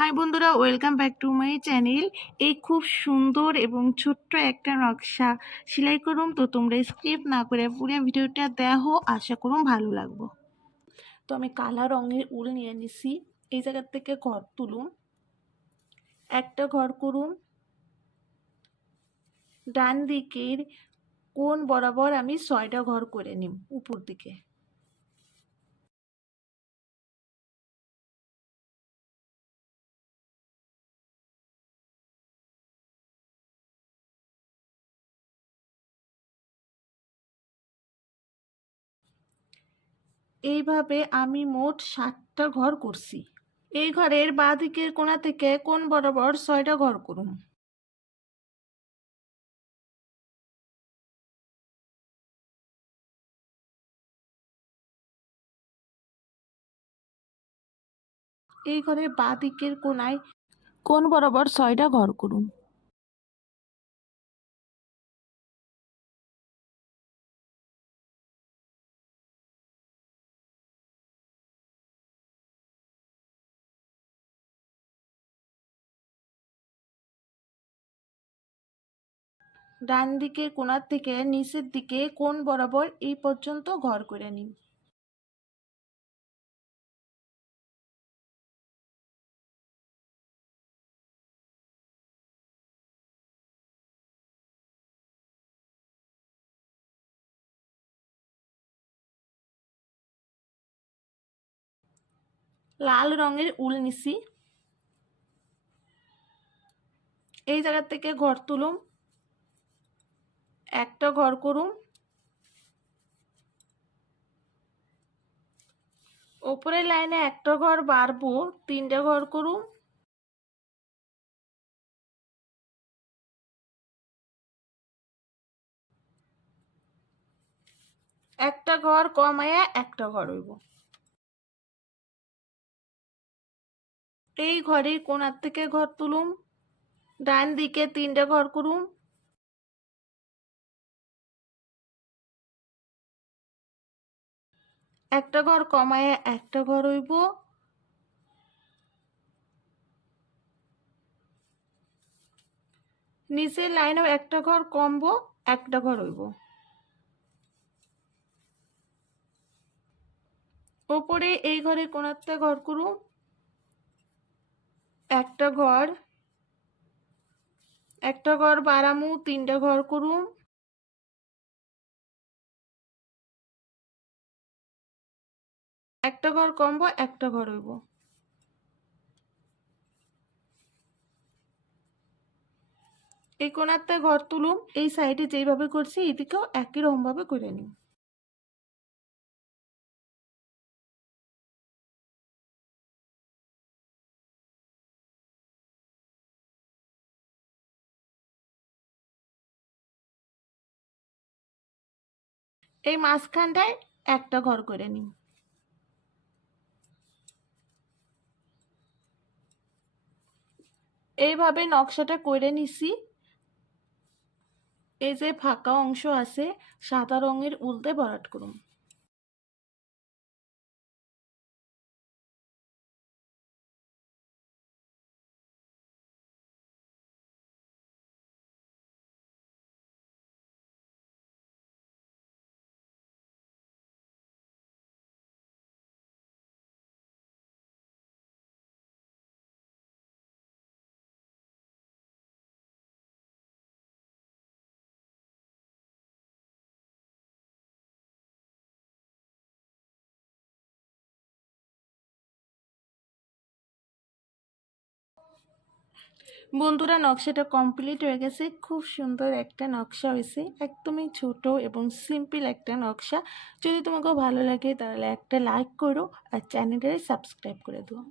High বন্ধুরা, welcome back to my channel. এই খুব সুন্দর এবং ছোট্ট একটা নকশা সেলাই করুম, তো তোমরা স্কিপ না করে পুরো ভিডিওটা দেখো, আশা করুম ভালো লাগবো। তো আমি কালা রঙের উল নিয়ে নিছি। এই জায়গার থেকে ঘর তুলুম, একটা ঘর করুম। ডান দিকের কোণ বরাবর আমি 6টা ঘর করে নিম উপর দিকে। এইভাবে আমি মোট 7টা ঘর করছি। এই ঘরের বাঁ দিকের কোণা থেকে কোণ বরাবর 6টা ঘর করুম। এই ঘরের বাঁ দিকের কোণায় কোণ বরাবর 6টা ঘর করুন। ডান দিকের কোণার থেকে নিচের দিকে কোণ বরাবর এই পর্যন্ত ঘর করে নিন। লাল রঙের উল নিছি। এই জায়গা থেকে ঘর তুলুম, একটা ঘর করুম। উপরের লাইনে একটা ঘর বাড়বো, 3টে ঘর করুম। একটা ঘর কমায়া একটা ঘর হইব। এই ঘরের কোণার থেকে ঘর তুলুম, ডান দিকে 3টে ঘর করুম। একটা ঘর কমায়া একটা ঘর হইব। নিচের লাইনেও একটা ঘর কমবো, একটা ঘর হইব। ওপরে এই ঘরে কোণাতে ঘর করুম, একটা ঘর। একটা ঘর বাড়ামু, 3টে ঘর করুম। একটা ঘর কমবো, একটা ঘর হইব। এই কোণাতে ঘর তুলুম, এই সাইডে যেইভাবে করছি এদিকেও একই রকম ভাবে করে নিই। এই মাঝখানটায় একটা ঘর করে নিই। এইভাবে নকশাটা করে নিছি। এই যে ফাঁকা অংশ আছে, সাদা রঙের উল দিয়ে ভরাট করুন। বন্ধুরা, নকশাটা কমপ্লিট হয়ে গেছে। খুব সুন্দর একটা নকশা হয়েছে, একদমই ছোট এবং সিম্পল একটা নকশা। যদি তোমাকে ভালো লাগে তাহলে একটা লাইক করো আর চ্যানেলটা সাবস্ক্রাইব করে দাও।